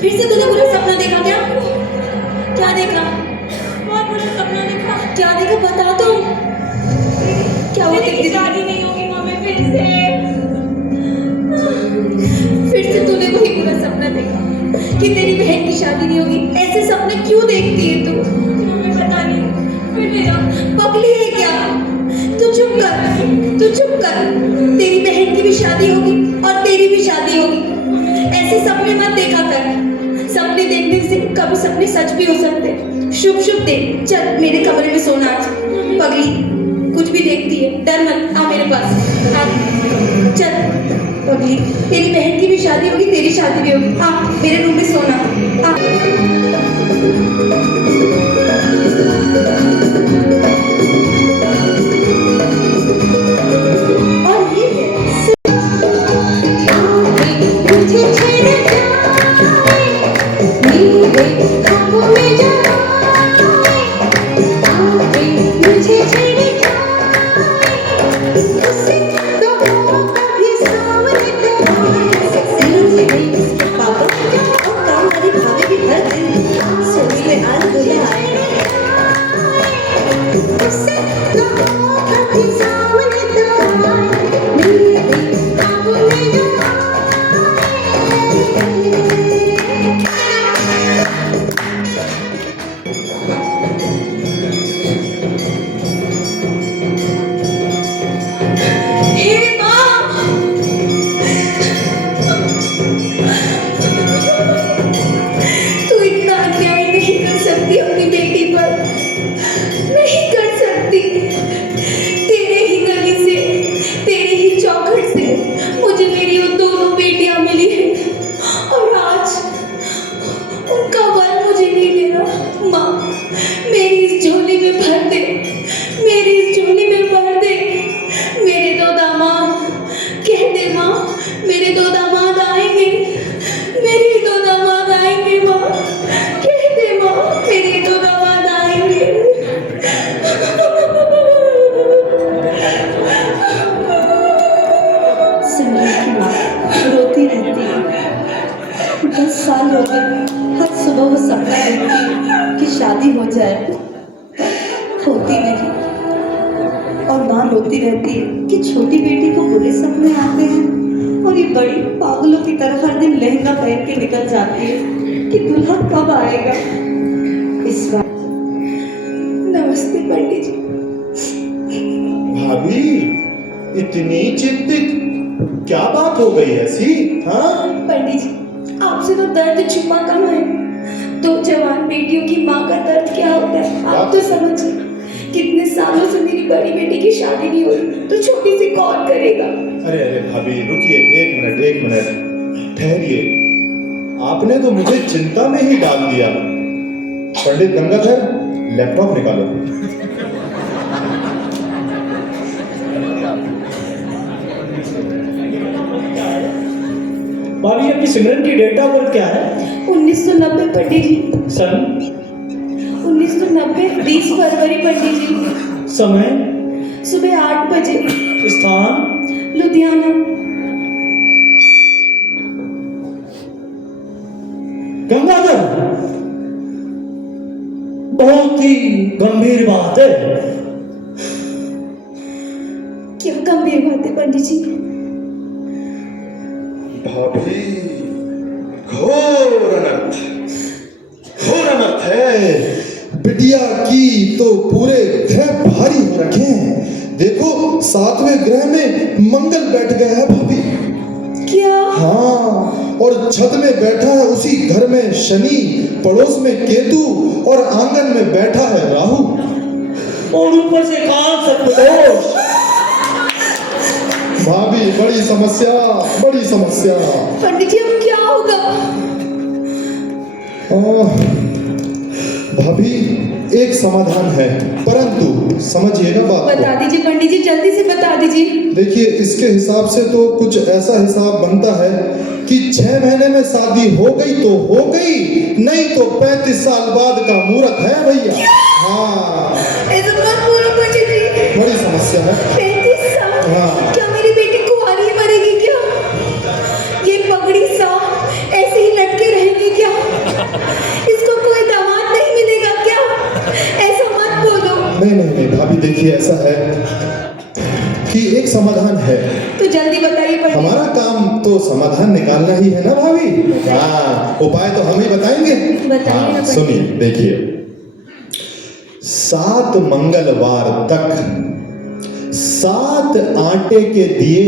फिर से तूने बुरा सपना देखा क्या? क्या देखा? बहुत बुरा सपना देखा। क्या देखा बता तो। क्या हुआ? तेरी शादी नहीं होगी मम्मी फिर से तूने वही बुरा सपना देखा कि तेरी बहन की शादी नहीं होगी। ऐसे सपने क्यों देखती है तू? मम्मी पता नहीं। फिर मेरा पगली है क्या? तू चुप कर, तू चुप कर। तेरी बहन की भी शादी होगी और तेरी भी शादी होगी। ऐसे सपने मत देखा कर। सपने देखने से कभी सपने सच भी हो सकते। शुभ शुभ देख। चल मेरे कमरे में सोना आज। पगली कुछ भी देखती है, डर मत। आ मेरे पास आ। चल पगली, तेरी बहन की भी शादी होगी, तेरी शादी भी होगी। आ मेरे रूम में सोना। आ और ये रोती रहती है। 10 साल हो गए, हर सुबह वो सपना देखती है कि शादी हो जाए, होती नहीं। और माँ रोती रहती है कि छोटी बेटी को बुरे सपने आते हैं और ये बड़ी पागलों की तरह हर दिन लहंगा पहन के निकल जाती है कि दूल्हा कब आएगा। इस बार नमस्ते पंडित जी। भाभी इतनी चिंतित, क्या बात हो गई ऐसी? हाँ पंडित जी, आपसे तो दर्द छुपा कहाँ है। तो जवान बेटियों की माँ का दर्द क्या होता है आप तो समझिए। कितने सालों से मेरी बड़ी बेटी की शादी नहीं हुई तो छोटी सी कौन करेगा। अरे अरे भाभी रुकिए, एक मिनट ठहरिए। आपने तो मुझे चिंता में ही डाल दिया। पंडित गंगाधर, लैपटॉप निकालो। भाभी आपकी सिमरन की डेट ऑफ बर्थ क्या है? 1990 पंडित जी। सन 1990 20 फरवरी पंडित जी। समय सुबह 8 बजे। स्थान लुधियाना। गंगाधर, बहुत ही गंभीर बात है। क्या गंभीर बात है पंडित जी? भाभी घोर अनर्थ है। बिटिया की तो पूरे ग्रह भारी हो रखे हैं। देखो 7वें ग्रह में मंगल बैठ गया है भाभी। क्या? हाँ, और छत में बैठा है उसी घर में शनि, पड़ोस में केतु और आंगन में बैठा है राहु। और ऊपर से काल सर्पदोष। भाभी बड़ी समस्या। पंडित जी अब क्या होगा? भाभी एक समाधान है, परंतु समझिएगा बात बता को। दीजिए पंडित जी, जल्दी से बता दीजिए। देखिए इसके हिसाब से तो कुछ ऐसा हिसाब बनता है कि 6 महीने में शादी हो गई तो हो गई, नहीं तो 35 साल बाद का मुहूर्त है भैया। हाँ, ऐसा मत बोलो पंडित जी। बड़ी समस्या है। 35 साल? हाँ। क्या मेरी बेटी कुंवारी ही मरेगी क्या? ये पगड़ी सा ऐसे ही लटके रहेंगे क्या? इसको कोई दामाद नहीं मिलेगा क्या? ऐसा मत बोलो। नहीं भाभी, देखिए ऐसा है कि एक समाधान है। तो जल्दी बताइए पंडित। हमारा काम तो समाधान निकालना ही है ना भाभी। हाँ, उपाय तो हम ही बताएंगे। बताइए ना हाँ, पंडित। सुनिए, देखिए 7 मंगलवार तक 7 आटे के दिए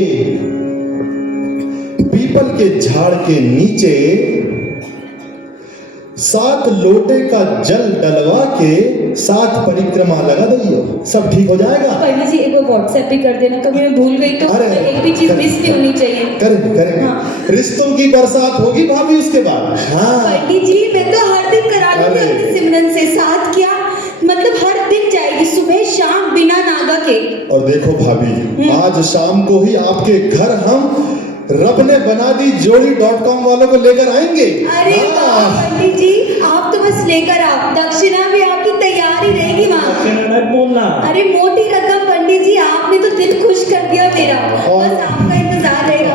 पीपल के झाड़ के नीचे 7 लोटे का जल डलवा के 7 परिक्रमा लगा दइयो, सब ठीक हो जाएगा। पंडित जी एक बार व्हाट्सएप पे कर देना, कभी मैं भूल गई तो अरे, एक भी चीज मिस नहीं होनी चाहिए। करेंगे हाँ। रिश्तों की बरसात होगी भाभी उसके बाद। हाँ, पंडित जी मैं तो हर दिन करा लूंगी अरे। अपने सिमरन से। साथ क्या मतलब हर दिन जाएगी, सुबह शाम बिना नागा के। और देखो भाभी, आज शाम को ही आपके घर हम रब ने बना दी जोड़ी.com वालों को लेकर आएंगे। अरे वाह हाँ। पंडित जी, आप तो बस लेकर आओ, दक्षिणा भी आपकी तैयारी रहेगी वहाँ। मत बोलना। अरे मोटी रकम पंडित जी, आपने तो दिल खुश कर दिया मेरा। बस आपका इंतजार रहेगा।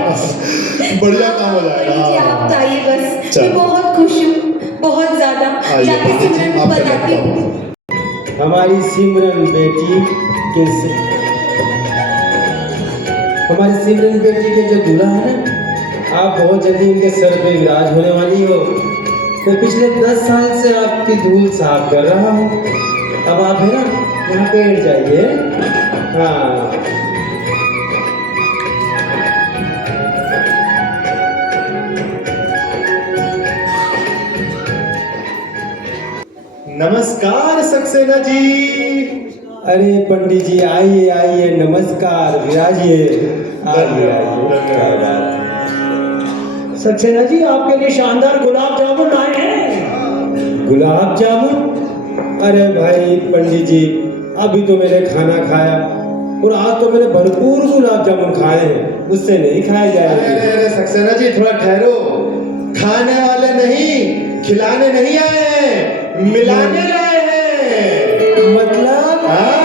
बढ़िया काम हो जाएगा। पंडित जी आप तो आइए बस, मैं चलो। बहुत खुश हूँ, बहुत ज्यादा। आइए जाके पंडित जी, सिमरन को आपका बताती लगता हूँ। हूँ। हमारी सिमरन बेटी के हमारी सिमरन बेटी के जो दूल्हा है ना, आप बहुत जल्दी इनके सर पे विराज होने वाली हो। मैं पिछले 10 साल से आपकी धूल साफ कर रहा हूँ। अब आप है ना यहाँ पे बैठ जाइए। हाँ, नमस्कार सक्सेना जी। अरे पंडित जी आइए आइए, नमस्कार, विराजिए, आइए आइए। सक्सेना जी आपके लिए शानदार गुलाब जामुन लाए हैं। गुलाब जामुन? अरे भाई पंडित जी, अभी तो मैंने खाना खाया और आज तो मैंने भरपूर गुलाब जामुन खाए हैं, उससे नहीं खाए जाएंगे। अरे सक्सेना जी थोड़ा ठहरो, खाने वाले नहीं, खिलाने नहीं आए हैं, मिलाने लाए हैं। मतलब? हाँ।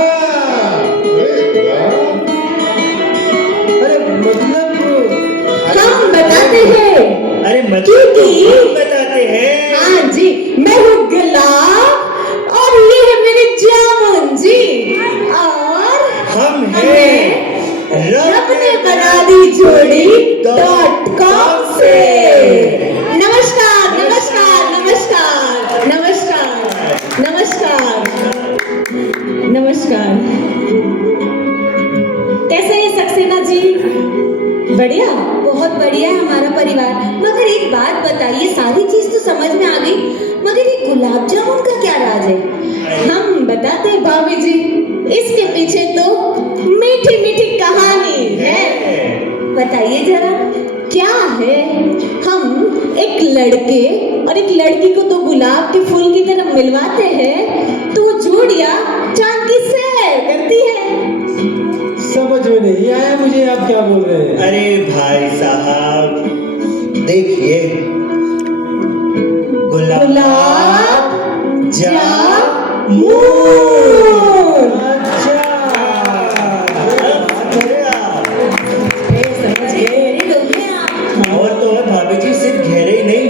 अरे मतलब हम बताते हैं। अरे क्योंकि हम बताते हैं। हाँ जी, मैं हूँ गुलाब और ये है मेरे जामुन जी। और हम हैं रब ने बना दी जोड़ी.com से। नमस्कार नमस्कार नमस्कार नमस्कार नमस्कार नमस्कार। कैसे हैं सक्सेना जी? बढ़िया, बहुत बढ़िया है हमारा परिवार। मगर एक बात बताइए, सारी चीज तो समझ में आ गई, मगर ये गुलाब जामुन का क्या राज है? हम बताते हैं भाभी जी, इसके पीछे तो मीठी मीठी कहानी है। बताइए जरा। क्या है, हम एक लड़के और एक लड़की को तो गुलाब के फूल की तरह मिलवाते हैं तो वो जोड़ियां चांद की सैर करती है। समझ में नहीं आया मुझे, आप क्या बोल रहे हैं? अरे भाई साहब देखिए, गुलाब जामुन। अच्छा, समझ गए? और तो और भाभी जी, सिर्फ घेरे ही नहीं,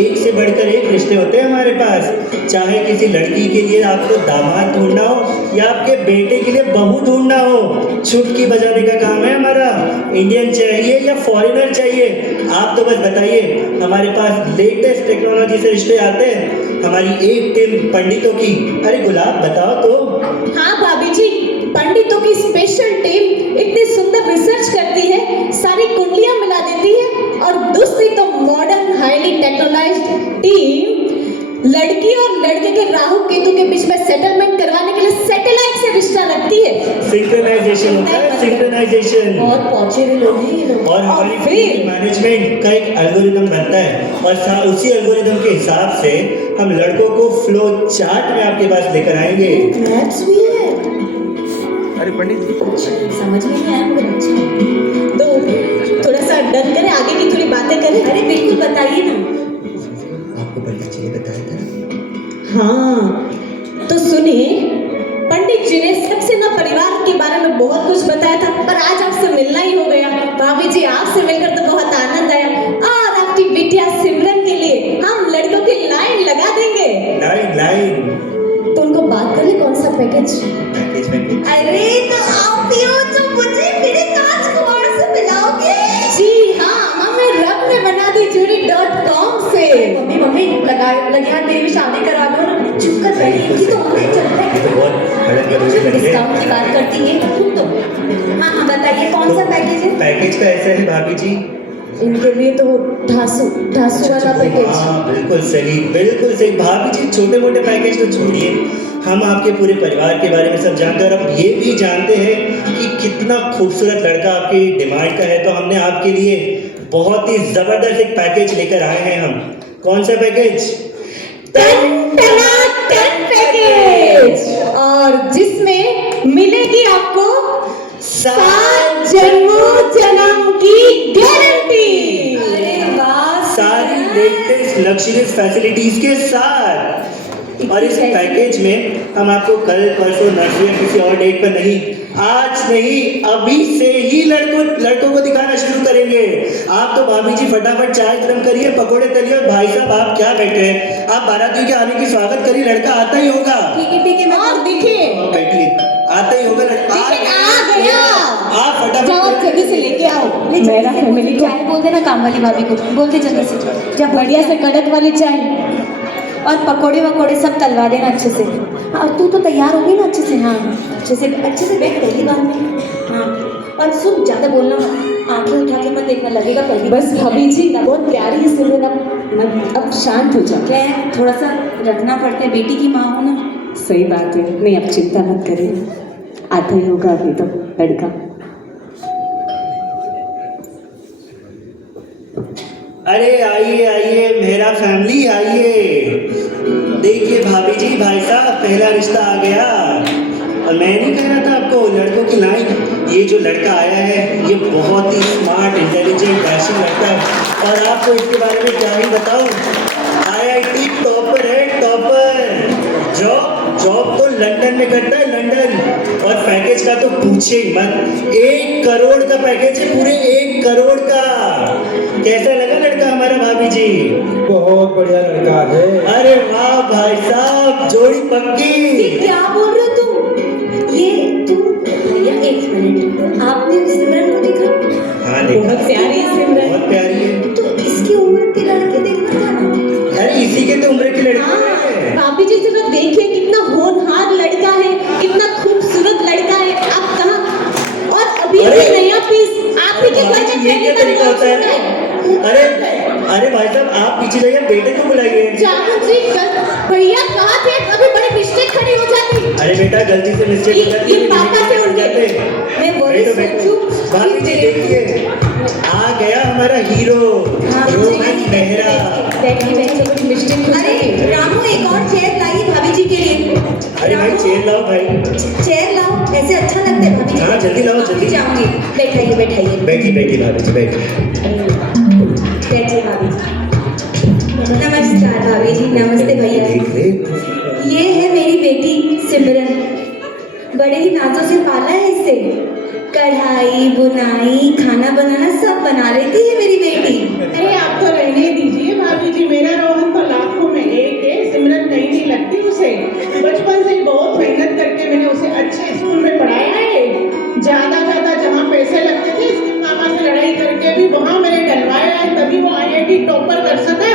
एक से बढ़कर एक रिश्ते होते हैं हमारे पास। चाहे किसी लड़की के लिए आपको दामाद ढूंढना हो या आपके बेटे के लिए बहू ढूंढना हो, चुटकी बजाने का काम है हमारा। इंडियन चाहिए या फॉरेनर चाहिए, आप तो बस बताइए, हमारे पास लेटेस्ट टेक्नोलॉजी से रिश्ते आते हैं। हमारी एक टीम पंडितों की। अरे गुलाब बताओ तो। हाँ भाभी जी, पंडितों की स्पेशल टीम इतनी सुंदर रिसर्च करती है, सारी कुंडलियां मिला देती है। और दूसरी तो मॉडर्न हाईली टेक्नोलॉज्ड टीम लड़की और लड़के के राहु केतु के बीच में सेटलमेंट करवाने के लिए सैटेलाइट से रिश्ता रखती है। सिंक्रोनाइजेशन होता है, सिंक्रोनाइजेशन। बहुत पहुंचे हुए लोग हैं ये लोग। और हमारी फिर मैनेजमेंट का एक एल्गोरिदम बनता है और उसी एल्गोरिदम के हिसाब से हम लड़कों को फ्लो चार्ट में आपके पास लेकर आएंगे। मैथ्स भी है। अरे पंडित जी, समझ में नहीं आया मगर अच्छा। तो थोड़ा सा डन करें, आगे की थोड़ी बातें करें। अरे बिल्कुल बताइए ना। आपको पंडित जी ने बताया था। हाँ, तो सुनिए, पंडित जी ने सबसे ना परिवार के बारे में बहुत कुछ बताया था, पर आज आपसे मिलना ही हो गया। भाभी जी, आपसे मिलकर तो बहुत आनंद आया, और आपकी बिटिया सिमरन के लिए हम लड़कों की लाइन लगा देंगे। लाइन तो उनको बात करें कौन सा पैकेज। पैकेज अरे तो आप ही हो जो मुझे मेरे राजकुमार से मिलाओगे। जी हाँ, हमें रब ने बना दी jury.com से। मम्मी लगा मेरी भी शादी करा दो ना। चुप कर बैठी, इनकी तो उम्र चलता है। तो बहुत गलत गलत मुझे लग रहे हैं। डिस्काउंट की बात करती है तुम तो। हाँ बताइए कौन सा पैकेज है। पैकेज का ऐसा है भाभी जी। इनके लिए तो ढासू वाला पैकेज। हाँ बिल्कुल सही भाभी जी। छोटे मोटे पैकेज तो छोड़िए, हम आपके पूरे परिवार के बारे में सब जानते हैं, और अब ये भी जानते हैं कि कितना खूबसूरत लड़का आपकी डिमांड का है। तो हमने आपके लिए बहुत ही जबरदस्त एक पैकेज लेकर आए हैं हम। कौन सा पैकेज? 10 पैकेज, और जिसमें मिलेगी आपको 7 जन्म की गारंटी। अरे वाह, सारी लेटेस्ट लग्जरियस फैसिलिटीज के साथ। और इस पैकेज में हम आपको कल परसों नर्सरी या किसी और डेट पर नहीं, आज नहीं अभी से ही लड़कों को दिखाना शुरू करेंगे। आप तो भाभी जी फटाफट चाय गर्म करिए, पकोड़े तलिए, और भाई साहब आप क्या बैठे हैं, आप बारातियों के आने की स्वागत करिए, लड़का आता ही होगा। ठीक है और देखिए, बैठिए, आता ही होगा लड़का। आ गया। आप जाओ फटाफट जल्दी से लेके आओ मेरा फैमिली को। चाय बोल देना काम वाली भाभी को, बोल दे जल्दी से। जब बढ़िया से कड़क वाली चाय, और पकोड़े वकोड़े सब तलवा देना अच्छे से। हाँ, और तू तो तैयार हो गई ना अच्छे से। हाँ अच्छे से बैठ पहली बार में। हाँ और सुन, ज्यादा बोलना मत, आंखें उठा के मत देखना, लगेगा पहली बस भाभी जी बहुत प्यारी है सिमरन, अब शांत हो जाओ। क्या है, थोड़ा सा रखना पड़ता है, बेटी की माँ हो ना। सही बात है, नहीं अब चिंता मत करिए, आता ही होगा अभी तो लड़का। अरे आइए मेरा फैमिली, आइए। देखिए भाभी जी, भाई साहब, पहला रिश्ता आ गया। और मैं नहीं कह रहा था आपको, लड़कों की लाइन। ये जो लड़का आया है ये बहुत ही स्मार्ट, इंटेलिजेंट, डैशिंग लड़का है। और आपको इसके बारे में क्या ही बताऊं, IIT टॉपर है, टॉपर। जॉब तो लंदन में करता है, लंदन। और पैकेज का तो पूछे ही मत, 1 करोड़ का पैकेज है, पूरे 1 करोड़ का। कैसा लगा लड़का हमारा भाभी जी? बहुत बढ़िया लड़का है। अरे वाह भाई साहब, जोड़ी पक्की। क्या बोल रहे हो तुम? ये तुम भैया, एक मिनट, आपने सिमरन को देखा? हाँ देखा, बहुत प्यारी है सिमरन। बहुत प्यारी है। तो इसकी उम्र के लड़के देखना था ना। अरे इसी के तो उम्र की लड़की है। भाभी जी जरा देखिए, कितना होनहार लड़का है, कितना खूबसूरत लड़का है। आप कहाँ, और अभी अरे! भी नया पीस आप ही के घर में ये क्या पहले तरीका होता है? है। अरे भाई साहब, आप पीछे जाइए, बेटे को बुलाइए। जानू जी भैया कहाँ थे, कभी बड़ी मिस्टेक खड़ी हो जाती। अरे बेटा, गलती से मिस्टेक हो जाती ये पापा थे उनके। मैं बोली सोचूं भाभी जी देखिए, आ गया हमारा हीरो, रोहन मेहरा। बड़ी मिस्टेक हो अरे जाती। रामू, एक और चेयर लाइए भाभी जी के लिए। अरे भाई चेयर लाओ भाई। चेयर लाओ, ऐसे अच्छा लगता है भाभी जी। हाँ, जल्दी लाओ, जल्दी। जाऊंगी, बैठाइए बैठी भाभी जी, बैठी। बैठिए भाभी जी। नमस्कार भाभी जी, नमस्ते भैया। ये है मेरी बेटी सिमरन, बड़े ही नाजों से पाला है इसे। कढ़ाई बुनाई खाना बनाना सब बना लेती है मेरी बेटी। अरे आप तो रहने दीजिए भाभी जी, मेरा रोहन तो लाखों में एक है। सिमरन नहीं लगती उसे, बचपन से बहुत मेहनत करके मैंने उसे अच्छे स्कूल में पढ़ाया है। ज्यादा जहाँ पैसे लगते थे इसके पापा से लड़ाई करके भी वहाँ मैंने डलवाया है, तभी वो IIT टॉपर कर सका।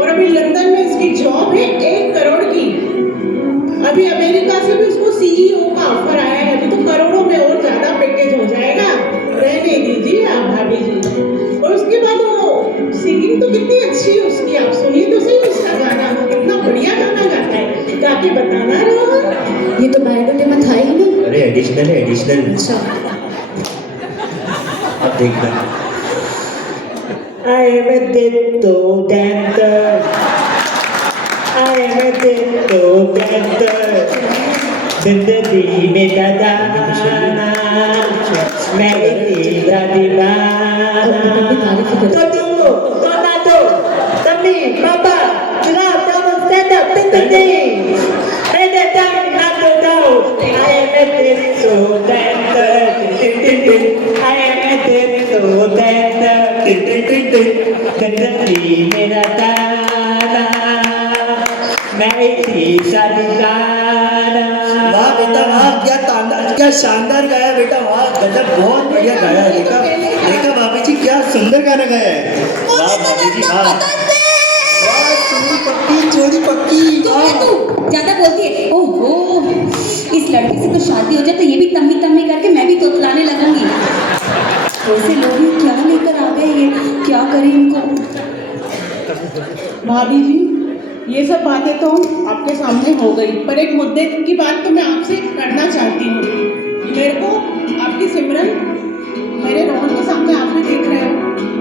और अभी लंदन में इसकी जॉब है 1 करोड़ की। अभी अमेरिका से भी उसको CEO का ऑफर आया है, अभी तो करोड़ों में और ज्यादा पैकेज हो जाएगा। रहने दीजिए आप भाभी जी। और उसके बाद वो सिंगिंग तो कितनी अच्छी है उसकी, आप सुनिए तो सही उसका गाना, कितना बढ़िया गाना गाता है। गा के बताना रोहन। ये तो बायोडेटा में था ही नहीं। अरे एडिशनल है, एडिशनल। अच्छा, अब देखना। I am a ditto dancer. आए मैं तेरे तो कहकर जिंदगी में दादाना मैं तेरा दीवाना तो तुम तो ना तो तम्मी पापा चला तब स्टैंड अप तिंदी मेरे टाइम ना तो दाओ आए मैं तेरे तो कहकर आए मैं तेरे तो कहकर जिंदगी मेरा ताना मैं तेरा दीवाना। वाह बेटा वाह, क्या शानदार गाया बेटा, वाह गजब, बहुत बढ़िया गाया बेटा। देखा भाभी जी क्या सुंदर गाना गाया है। वाह भाभी जी वाह, वाह चोरी पक्की तू है तू ज्यादा बोलती है। ओहो, इस लड़के से तो शादी हो जाए तो ये भी तम्मी तम्मी करके मैं भी तोतलाने लगूंगी। ऐसे लोग ही क्या लेकर आ गए, ये क्या करें इनको। भाभी जी ये सब बातें तो आपके सामने हो गई, पर एक मुद्दे की बात तो मैं आपसे करना चाहती हूँ। मेरे को आपकी सिमरन मेरे रोहन के सामने आप भी देख रहे हो,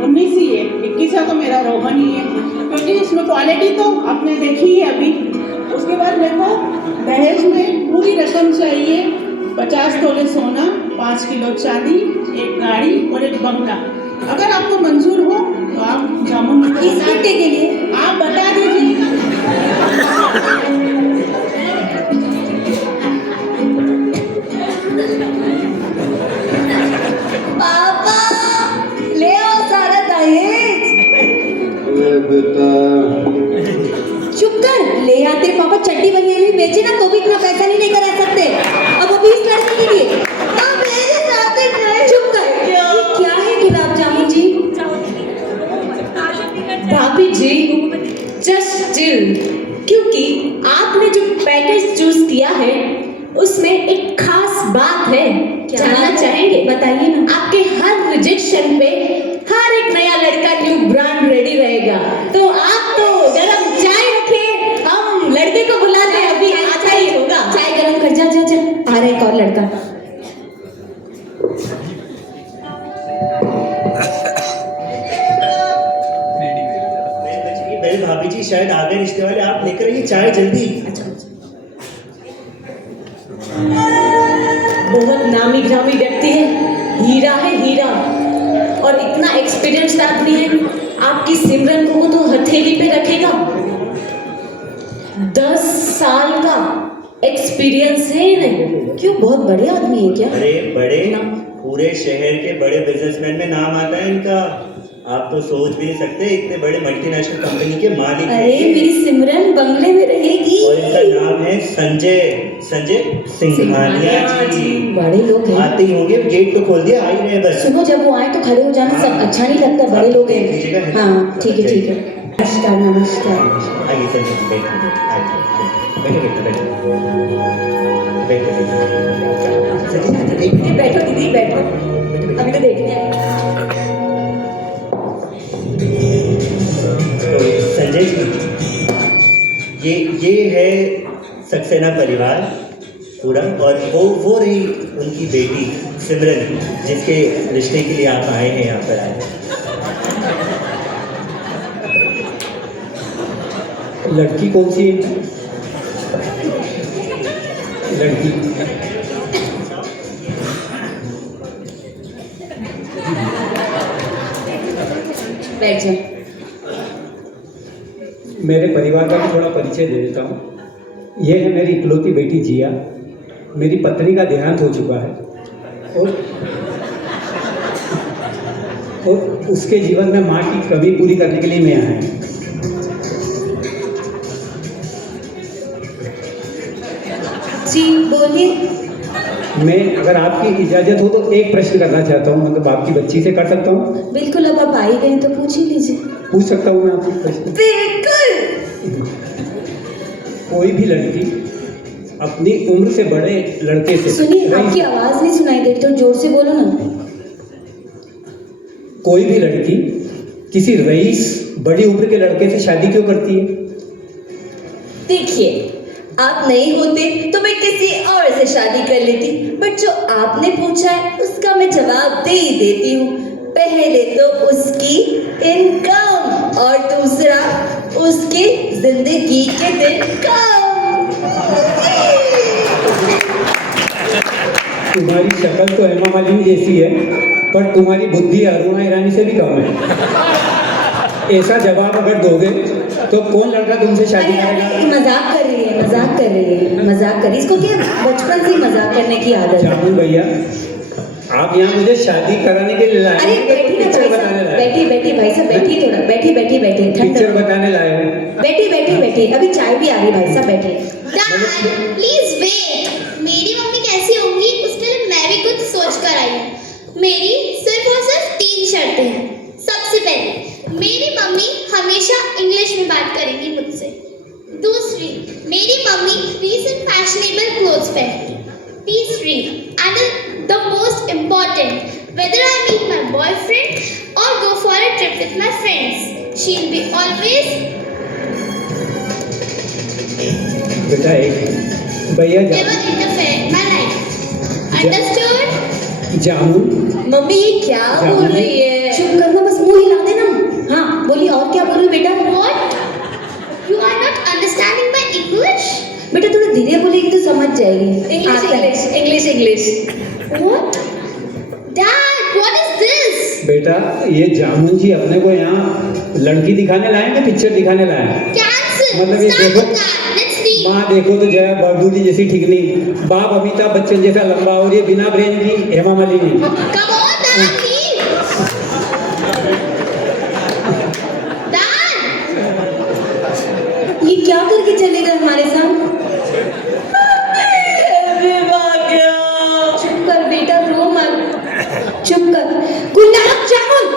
19 ही है, 21 तो मेरा रोहन ही है, क्योंकि इसमें क्वालिटी तो आपने देखी है अभी। उसके बाद मेरे को दहेज में पूरी रकम चाहिए, 50 तोले सोना, 5 किलो चांदी, एक गाड़ी और एक बंगला। अगर आपको मंजूर हो तो आप जामुन इस बेटे के लिए आप बता दीजिए। पापा ले आओ सारा दहेज। बेटा चुप कर, ले आ। तेरे पापा चड्डी बनियान भी बेचे ना तो भी इतना पैसा नहीं लेकर आ सकते। अब वो भी इस लड़के के लिए। अब मेरे साथ नहीं। चुप कर। ये क्या है गुलाब जामुन जी? भाभी जी जस्ट चिल, क्योंकि आपने जो पैकेज चूज किया है उसमें एक खास बात है। जानना चाहेंगे? बताइए ना। आपके हर रिजेक्शन पे हर एक नया लड़का न्यू ब्रांड रेडी रहेगा। तो आप तो गरम चाय रखें, हम लड़के को बुलाते हैं, अभी आता ही होगा। चाय गरम कर। जा जा जा, आ रहा है एक और लड़का। मेरे भाभी जी शायद आ गए रिश्ते वाले, आप लेकर आइए चाय जल्दी। बहुत नामी ग्रामी व्यक्ति है, हीरा है हीरा, और इतना एक्सपीरियंस आदमी है। आपकी सिमरन को तो हथेली पे रखेगा। 10 साल का एक्सपीरियंस है इन्हें। क्यों, बहुत बड़े आदमी है क्या? अरे बड़े, पूरे शहर के बड़े बिजनेसमैन में नाम आता है इनका। आप तो सोच भी नहीं सकते, इतने बड़े मल्टीनेशनल कंपनी के मालिक हैं अरे ये। मेरी सिमरन बंगले में रहेगी। और इनका नाम है संजय सिंघानिया जी। बड़े लोग हैं। आते ही होंगे, गेट तो खोल दिया, आ ही रहे बस। सुनो, जब वो आए तो खड़े हो जाना, सब अच्छा नहीं लगता, बड़े लोग हैं। हाँ ठीक है ठीक है। नमस्कार नमस्कार। आइए संजय जी बैठो, बैठो बैठो बैठो बैठो। बैठो दीदी बैठो, अभी तो देखने आए। तो संजय जी, ये है सक्सेना परिवार पूरा, और वो रही उनकी बेटी सिमरन, जिसके रिश्ते के लिए आप आए हैं यहाँ पर आए। लड़की कौन सी है? लड़की बैठ जाओ। मेरे परिवार का भी थोड़ा परिचय दे देता हूँ। ये है मेरी इकलौती बेटी जिया। मेरी पत्नी का देहांत हो चुका है और उसके जीवन में माँ की कमी पूरी करने के लिए मैं आया हूँ। जी बोलिए। मैं, अगर आपकी इजाज़त हो तो एक प्रश्न करना चाहता हूँ, मतलब आपकी बच्ची से कर सकता हूँ? बिल्कुल, अब आप आ ही गए तो पूछ ही लीजिए। पूछ सकता हूँ मैं आपसे प्रश्न? बिल्कुल। कोई भी लड़की अपनी उम्र से बड़े लड़के से, सुनिए, आपकी आवाज नहीं सुनाई देती, तो जोर से बोलो ना। कोई भी लड़की किसी रईस बड़ी उम्र के लड़के से शादी क्यों करती है? देखिए, आप नहीं होते तो मैं किसी और से शादी कर लेती, बट जो आपने पूछा है उसका मैं जवाब दे ही देती हूँ। पहले तो उसकी इनकम और दूसरा उसकी जिंदगी के दिन कम। तुम्हारी शक्ल तो हेमा मालिनी जैसी है, पर तुम्हारी बुद्धि अरुणा ईरानी से भी कम है। ऐसा जवाब अगर दोगे तो कौन लड़का तुमसे शादी करेगा? मजाक कर रही है, मजाक कर रही है, मजाक कर रही है। इसको क्या बचपन से ही मजाक करने की आदत है। जामुन भैया, आप यहाँ मुझे शादी कराने के लिए लाए अरे हैं, बैठी ना पिक्चर भाई बताने साहब, लाए? बैठी बैठी भाई साहब, बैठी थोड़ा, बैठी बैठी बैठी, ठंड पिक्चर बताने लाए हो? बैठी बैठी बैठी, अभी चाय भी आ गई भाई साहब, बैठे। Dad please wait. मेरी मम्मी कैसी होंगी उसके लिए मैं भी कुछ सोच कर आई हूँ। मेरी सिर्फ और सिर्फ 3 शर्तें हैं। सबसे पहले, मेरी मम्मी हमेशा इंग्लिश में बात करेंगी मुझसे। दूसरी, मेरी मम्मी रीसेंट फैशनेबल क्लोथ्स पहनती। तीसरी and the most important, whether I meet my boyfriend or go for a trip with my friends, she'll be always बेटा एक भैया never interfere in my life. Understood? Jamun, mummy ये क्या जामुन बोल रही है? चुप करना, बस मुंह हिला देना। हाँ बोलिए, और क्या बोल रही बेटा? What? You are not understanding my English? बेटा थोड़ा धीरे बोलेगी तो समझ जाएगी। इंग्लिश आता है। English English English. What? Dad, what is this? बेटा ये जामुन जी अपने को यहाँ लड़की दिखाने लाए कि पिक्चर दिखाने लाए? Cancel. मतलब ये Start देखो, with that. Let's leave. माँ देखो तो जया बरदूली जैसी ठिकनी, बाप अमिताभ बच्चन जैसा लंबा, और ये बिना ब्रेन की Hema Malini. Come on, Dad, leave. Dad. ये क्या करके चले गए हमारे साथ? चुप कर बेटा, रो मत, चुप कर। गुलाब जामुन,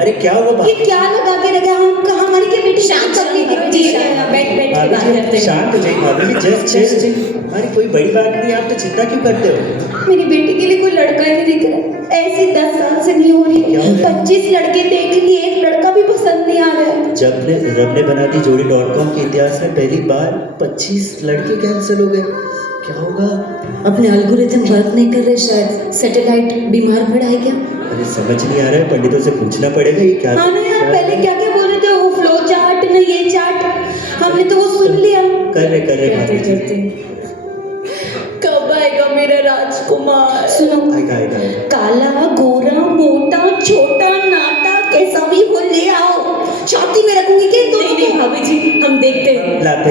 अरे क्या हुआ ये क्या लगा के रखा? हम हमारी क्या बेटी शांत कर ली थी? जी बैठ बैठ के बात करते हैं। शांत हो जाइए भाभी जी, जस्ट अरे कोई बड़ी बात नहीं, आप तो चिंता क्यों करते हो? मेरी बेटी के लिए कोई लड़का ही नहीं दिख रहा। ऐसी 10 साल से नहीं हो रही, 25 लड़के देख लिए, एक लड़का भी पसंद नहीं आ रहा। जब ने रब ने बना दी जोड़ी.com के इतिहास में पहली बार 25 लड़के कैंसिल हो गए। क्या होगा? अपने एल्गोरिथम वर्क नहीं कर रहे शायद, सैटेलाइट बीमार पड़ा है क्या? अरे समझ नहीं आ रहा है, पंडितों से पूछना पड़ेगा ये क्या। हाँ ना यार, पहले क्या क्या बोल रहे थे, वो फ्लो चार्ट ना ये चार्ट, हमने तो वो सुन लिया। कर रहे भाभी जी। कब आएगा मेरा राजकुमार? सुनो, आएगा। काला गोरा मोटा छोटा नाटा कैसा भी हो ले आओ, शादी में रखूंगी क्या दोनों नहीं को? भाभी जी, हम देखते हैं। लाते।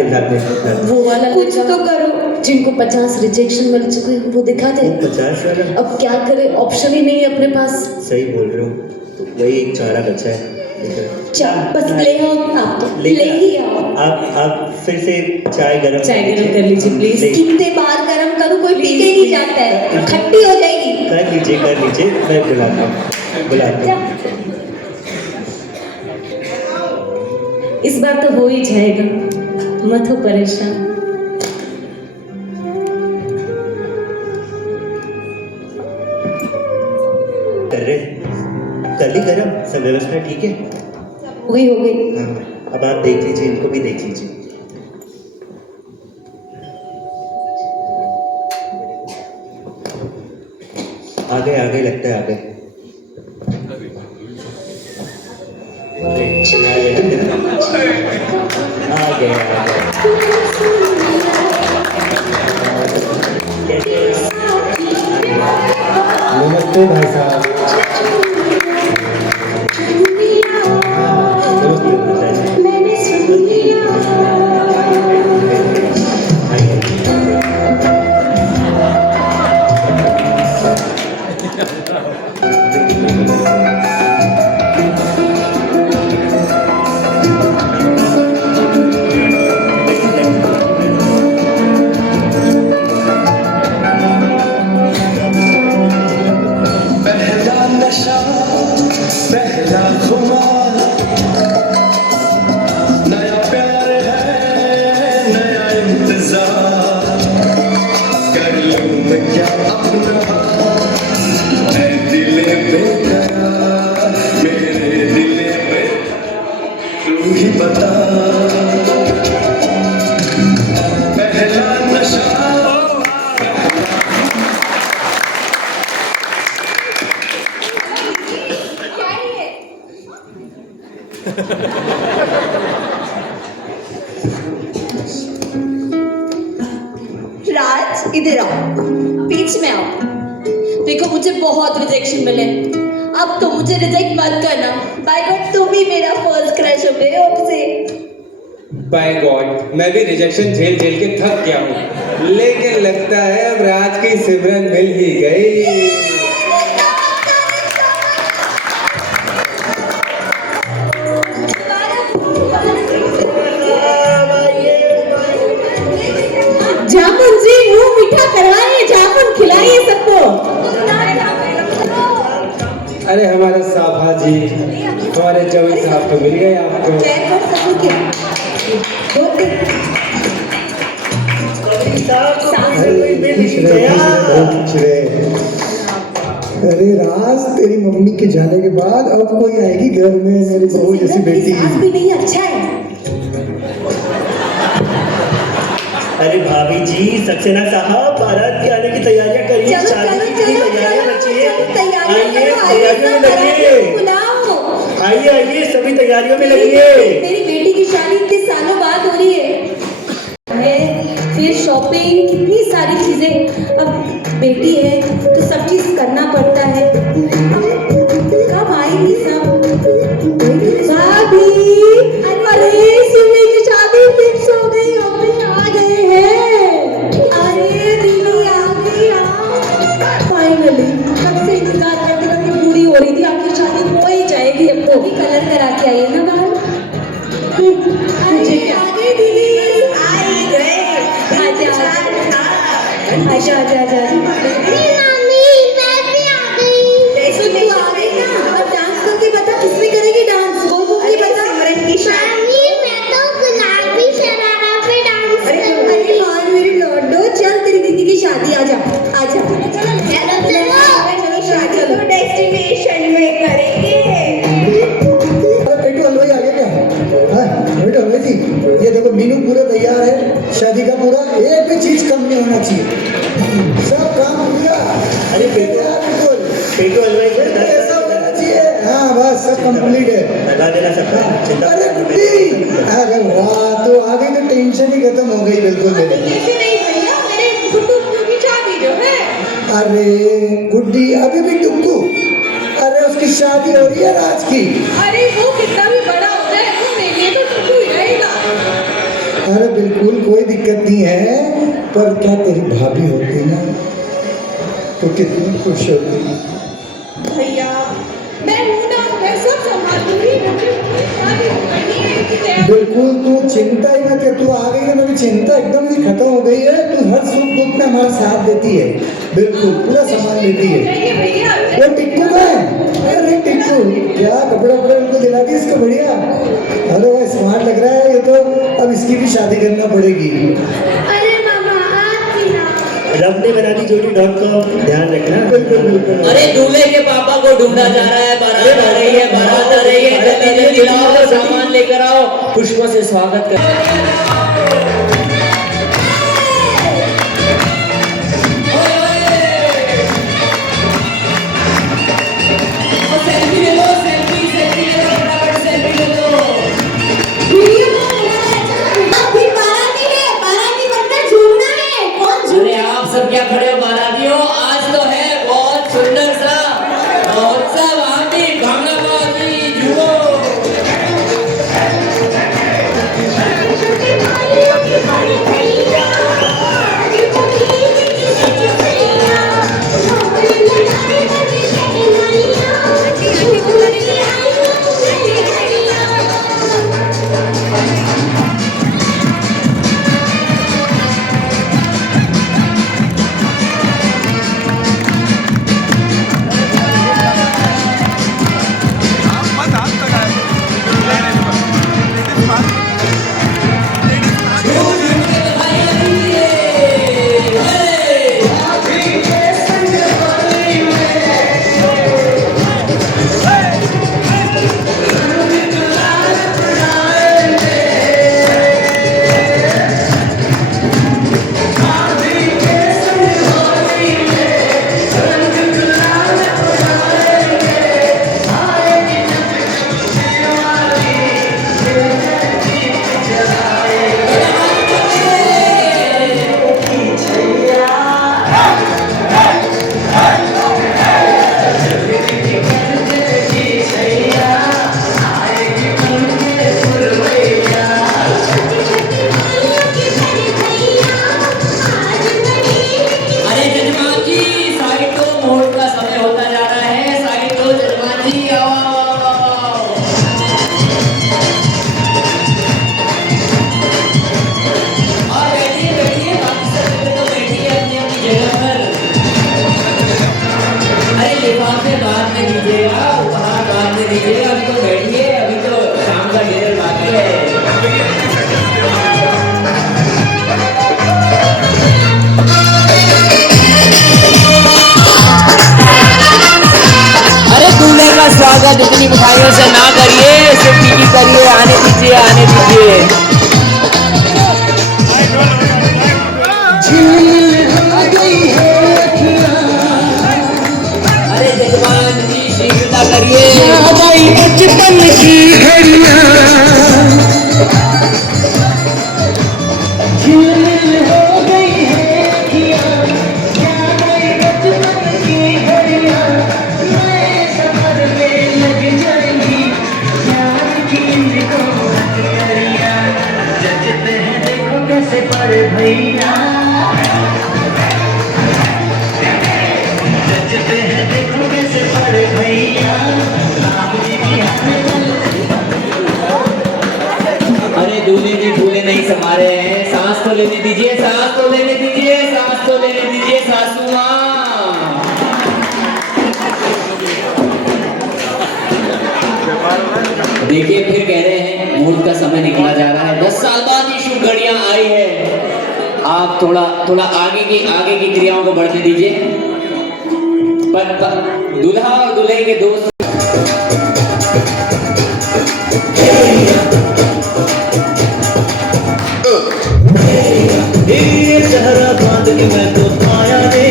वो वाला कुछ तो करो। जिनको 50 रिजेक्शन मिल चुके हैं वो दिखा दे। 50 वाला अब क्या करे, ऑप्शन ही नहीं है अपने पास। सही बोल रहे हो, तो वही एक चारा बचा है। चल बस ले आओ, आप तो ले ही आओ। आप फिर से चाय गरम कर लीजिए प्लीज। कितने बार गरम करूं, कोई पी के नहीं जाता है, खट्टी हो जाएगी। कर लीजिए, मैं बुलाता हूँ। इस बार तो हो ही जाएगा, मत हो परेशान। कर ली गरम, सब व्यवस्था ठीक है? हो गई। हाँ, अब आप देख लीजिए, इनको भी देख लीजिए। आ गए लगता है, आ गए। आ गए। नमस्ते भाई साहब। मैंने सुन लिया। इधर आओ, बीच में आओ। देखो मुझे बहुत रिजेक्शन मिले, अब तो मुझे रिजेक्ट मत करना। बाय गॉड तुम ही मेरा फर्स्ट क्रश हो गए अब से। बाय गॉड मैं भी रिजेक्शन झेल झेल के थक गया हूँ, लेकिन लगता है अब राज की सिमरन मिल ही गई। जामुन जी मुंह मीठा करवाइए, जामुन खिलाइए सबको। अरे हमारे साफा जी, हमारे जवी साहब तो मिल गए आपको। अरे राज, तेरी मम्मी के जाने के बाद अब कोई आएगी घर में, मेरी बहू जैसी बेटी। भी नहीं अच्छा है। अरे भाभी जी, सक्सेना साहब, बारात के आने की तैयारियां करिए, चलो, शादी चलो, की चलो, तैयारियां चलो, बचिए। चलो, तैयारियां आइए, करो, आइए, तैयारियों में सब लगिए। बुलाओ। आइए आइए, सभी तैयारियों में मेरी लगिए। बेटी की शादी इतने सालों बाद हो रही है, फिर शॉपिंग, कितनी सारी चीजें। अब बेटी है तो सब चीज करना पड़ता है। कब आएगी सब? भाभी, अरे सिमी की शादी फिक्स हो गई, हम भी आ गए हैं। अरे दीदी आ गई, फाइनली। कब से इंतजार करते करते पूरी हो रही थी, आपकी शादी हो ही जाएगी अब तो। कलर करा के आइए ना बाहर। मुझे क्या? आ गई दीदी, आई गए। आजा आजा आजा आजा आजा। मम्मी मैं भी आ गई। तो तू आ गई ना, अब डांस करके बता, किसमें करेगी डांस? बोल बोल के बता। मम्मी मैं तो गुलाबी शरारा पे डांस अरे करूंगी। अरे हाँ मेरी लड्डू, चल तेरी दीदी की शादी, आजा आजा। चलो चलो शादी तो डेस्टिनेशन में करेंगे। पेटू हलवाई आ गया क्या? हाँ पेटू हलवाई जी, ये देखो मेनू पूरा तैयार है शादी का पूरा, एक भी चीज कम नहीं होना चाहिए, सब काम पूरा। अरे पेटू, बिल्कुल पेटू हलवाई को ऐसा होना चाहिए। हाँ बस सब कंप्लीट है। लगा देना सबका, चिंता अरे मत गुड्डी, करो। अरे वाह, तो आ गई तो टेंशन ही खत्म हो गई बिल्कुल मेरी। ऐसे नहीं भैया, मेरे गुड्डू की शादी जो है। अरे गुड्डी अभी भी टुक्कू, अरे उसकी शादी हो रही है राज की। अरे वो कितना भी बड़ा हो जाए, वो मेरे लिए तो टुकू ही रहेगा। अरे बिल्कुल कोई दिक्कत नहीं है, पर क्या तेरी भाभी होती ना तो कितनी खुश होती। भैया मैं हूं ना, मैं सब संभाल लूंगी। मुझे शादी करनी है कि क्या? बिल्कुल तू चिंता ही मत कर, तू आ गई है, मेरी चिंता एकदम से खत्म हो गई है। तू हर सुख दुख में हमारा साथ देती है, बिल्कुल पूरा सामान देती है। जाइए भैया। वो टिक्कू का है, अरे टिक्कू क्या कपड़े वपड़े उनको दिला दी इसको बढ़िया। अरे भाई स्मार्ट लग रहा है ये तो, अब इसकी भी शादी करना पड़ेगी। अरे मामा आपकी ना। रब ने बना दी जोड़ी.com, ध्यान रखना। बिल्कुल बिल्कुल। अरे दूल्हे के पापा को ढूंढा जा रहा है, बारात आ रही है, बारात आ रही है, जल्दी जल्दी लाओ, सामान लेकर आओ, पुष्पों से स्वागत कर। सेल्फी ले लो, सेल्फी सेल्फी ले लो, फटाफट सेल्फी ले लो। अभी बाराती है, बाराती बनकर झूमना है। कौन अरे आप सब क्या खड़े हो बारातियों, आज तो है बहुत सुंदर सा महोत्सव, आप भी भांगड़ा बाजी झूमो। पड़े भैया, जचते हैं देखो कैसे पड़े भैया। अरे दूल्हे जी फूले नहीं समा रहे हैं, सांस तो लेने दीजिए, सांस तो लेने दीजिए, सांस तो लेने दीजिए सासू माँ। देखिए फिर कह रहे हैं मुहूर्त का समय निकला जा रहा है, 10 साल बाद ये शुभ घड़ियां आई है। आप थोड़ा आगे की क्रियाओं को बढ़ने दीजिए। पर दूल्हा और दूल्हे के दोस्त चेहरा बांध के मैं तो आया रे,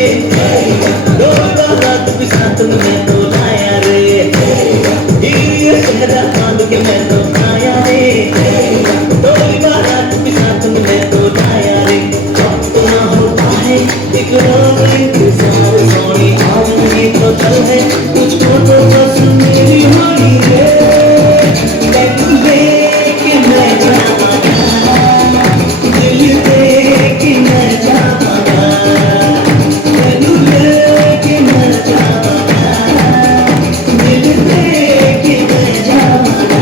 रात भी साथ में मैं तो आया रे। ये चेहरा बांध के मैं तो आया रे, रात भी साथ में मैं तो आया रे। अब तो ना होता है एक सोनी आऊंगी तो चल है कुछ तो बस मेरी मानी रे। लेके मैं जाऊंगा, दिल दे के मैं जाऊंगा, लेके मैं जाऊंगा, दिल दे के मैं जाऊंगा।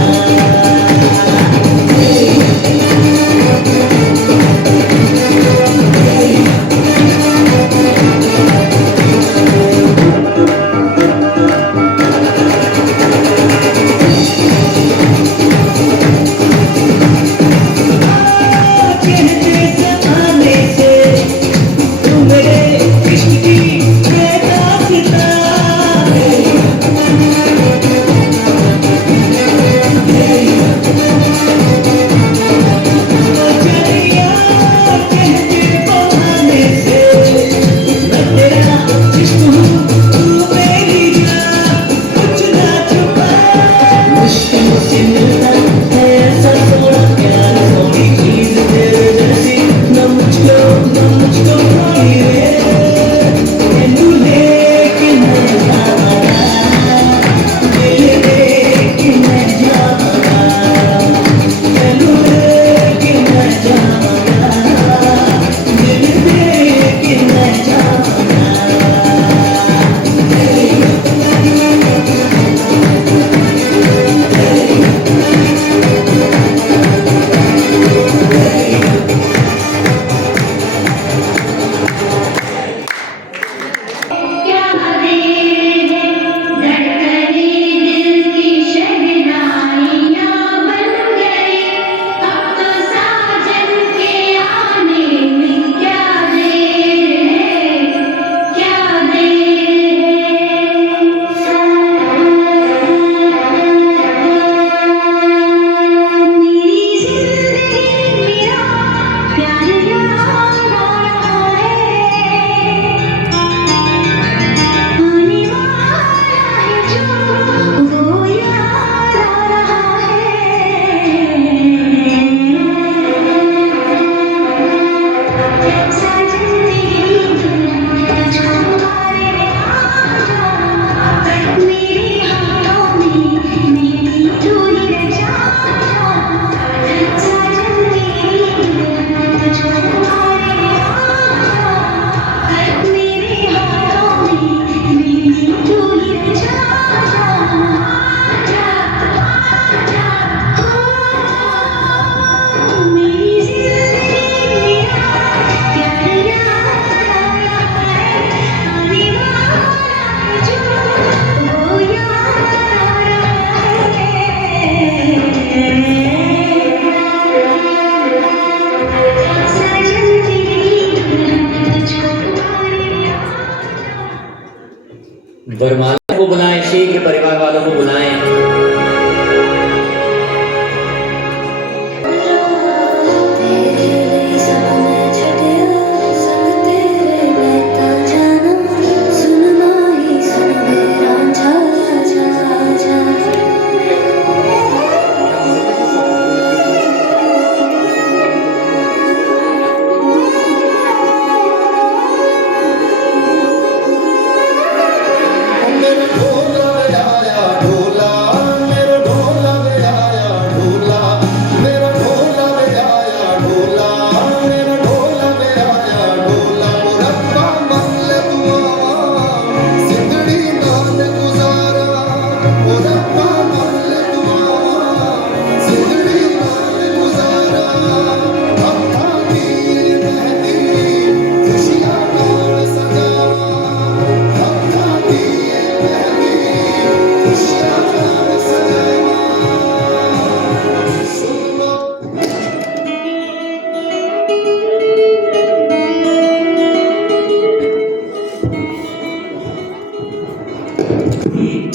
वरमाला को बुलाएं, शीघ्र परिवार वालों को बुलाएं। ढोला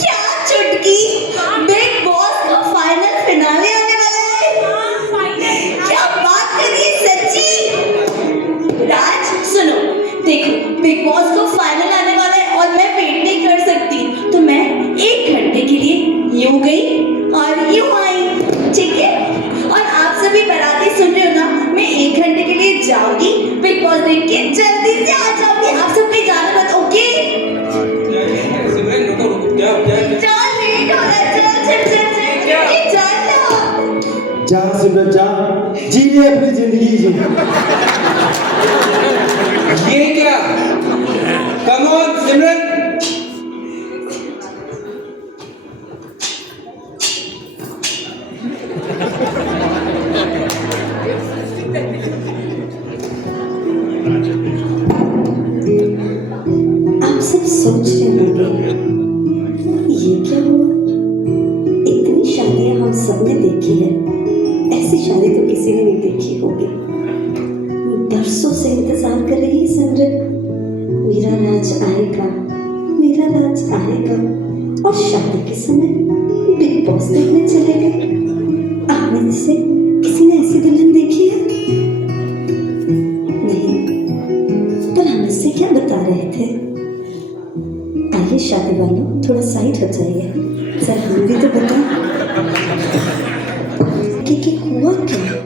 क्या चुटकी, बिग बॉस का फाइनल फिनाले आने वाला है। क्या बात कर रही है सच्ची। राज सुनो, देखो बिग बॉस का फाइनल आने वाला है और मैं वेट नहीं कर सकती, तो मैं 1 घंटे के लिए यूं गई और यूं आई, ठीक है। और आप सभी बाराती सुन रहे हो ना, मैं 1 घंटे के लिए जाऊंगी, बिग बॉस देख के जल्दी से आ जाऊंगी। आप सब कहीं जाना मत, ओके। चल लेट हो रहा है, चल चल। जा सिमरन जा, जी ले अपनी जिंदगी जी। ये क्या? कम ऑन सिमरन। आप सब सोच रहे होंगे ये क्या हुआ। इतनी शादियां हम सबने देखी है, ऐसी शादी तो किसी ने नहीं देखी होगी। बरसों से इंतजार कर रही है सिमरन, मेरा राज आएगा, मेरा राज आएगा। और शादी के समय बिग बॉस देखने चले गए। आप में से किसी ने ऐसी दुल्हन देखी है? नहीं, पर हम इससे क्या बता रहे थे। आइए शादी वालों, थोड़ा साइड हो जाइए, सर हम भी तो बताएं कि हुआ क्या।